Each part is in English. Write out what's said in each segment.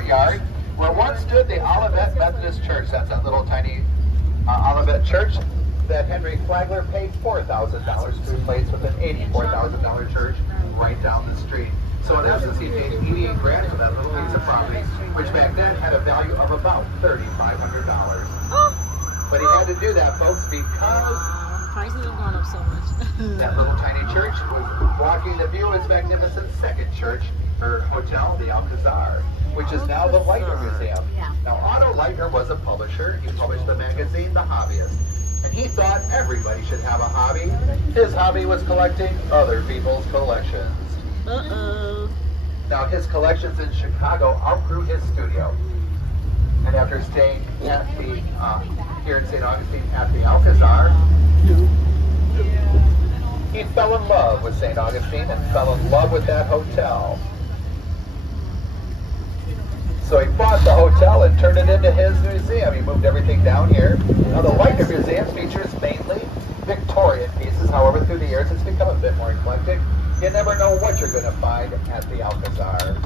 courtyard where once stood the Olivet Methodist Church. That's that little tiny Olivet church that Henry Flagler paid $4,000 to replace with an $84,000 church right down the street. So in essence, he paid $88,000 for that little piece of property, which back then had a value of about $3,500. But he had to do that, folks, because prices have gone up so much. that little tiny church was blocking the view of his magnificent second church, or hotel, the Alcazar, which is now the Leitner Museum. Now, Otto Leitner was a publisher. He published the magazine, The Hobbyist. And he thought everybody should have a hobby. His hobby was collecting other people's collections. Now, his collections in Chicago outgrew his studio. And after staying at the, here in St. Augustine at the Alcazar, he fell in love with St. Augustine and fell in love with that hotel. So he bought the hotel and turned it into his museum. He moved everything down here. Now the Leitner Museum features mainly Victorian pieces. However, through the years it's become a bit more eclectic. You never know what you're going to find at the Alcazar.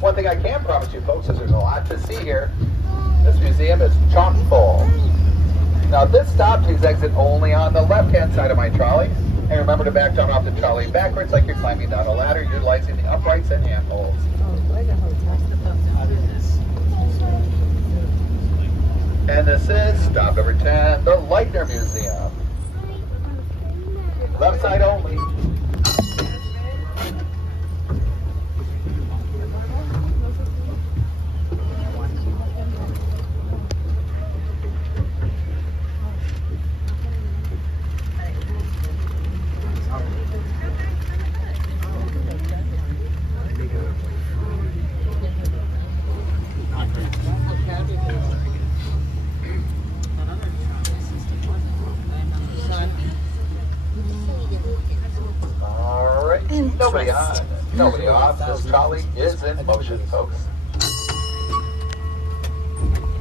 One thing I can promise you folks is there's a lot to see here. This museum is chock full. Now this stop, please exit only on the left-hand side of my trolley. And remember to back down off the trolley backwards like you're climbing down a ladder, utilizing the uprights and handholds. And this is stop number 10, the Leitner Museum. Left side only. Nobody on. Nobody off. This trolley is in motion, folks.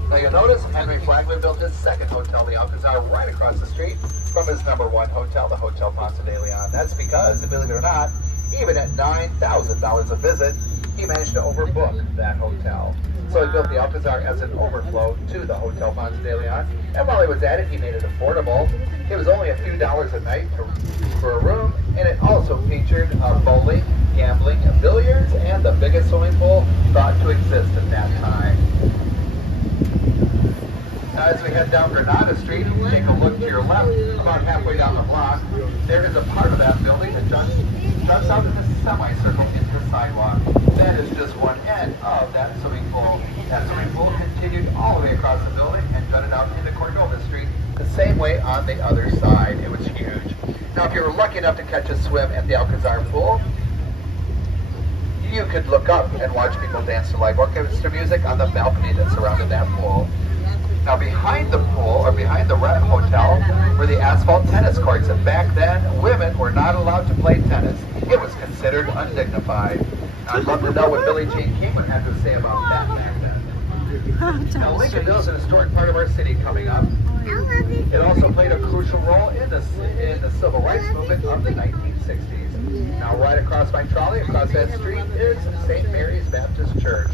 Now you'll notice Henry Flagler built his second hotel, the Alcazar, right across the street from his #1 hotel, the Hotel Ponce de Leon. That's because, believe it or not, even at $9,000 a visit, he managed to overbook that hotel. So he built the Alcazar as an overflow to the Hotel Ponce de Leon. And while he was at it, he made it affordable. It was only a few dollars a night for a room, and it also featured bowling, gambling, billiards, and the biggest swimming pool thought to exist at that time. Now as we head down Granada Street, take a look to your left, about halfway down the block, there is a part of that building that juts out in a semicircle into the sidewalk. That is just one end of that swimming pool. That swimming pool continued all the way across the building and jutted out into Cordova Street the same way on the other side. It was huge. Now if you were lucky enough to catch a swim at the Alcazar pool, you could look up and watch people dance to live orchestra music on the balcony that surrounded that pool. Now behind the pool, or behind the Red Hotel, were the asphalt tennis courts, and back then, women were not allowed to play tennis. It was considered undignified. I'd love to know what Billie Jean King would have to say about that back then. Now Lincolnville is an historic part of our city coming up. It also played a crucial role in the civil rights movement of the 1960s. Now right across my trolley, across that street, is St. Mary's Baptist Church.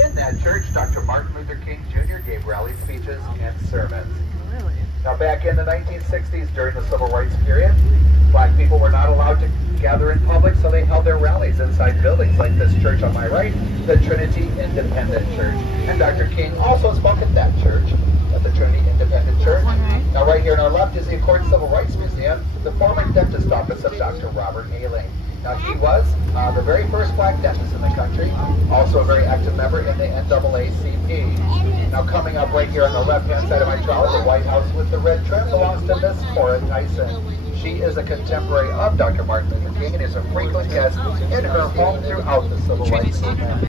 In that church, Dr. Martin Luther King Jr. gave rally speeches and sermons. Now back in the 1960s, during the civil rights period, black people were not allowed to gather in public, so they held their rallies inside buildings like this church on my right, the Trinity Independent Church. And Dr. King also spoke at that church, at the Trinity Independent Church. Now right here on our left is the Accord Civil Rights Museum, the former dentist office of Dr. Robert Ailing. Now he was the very first black dentist in the country, also a very active member in the NAACP. Now coming up right here on the left-hand side of my trolley, the White House with the red trim belongs to Miss Cora Tyson. She is a contemporary of Dr. Martin Luther King and is a frequent guest in her home throughout the civil rights movement.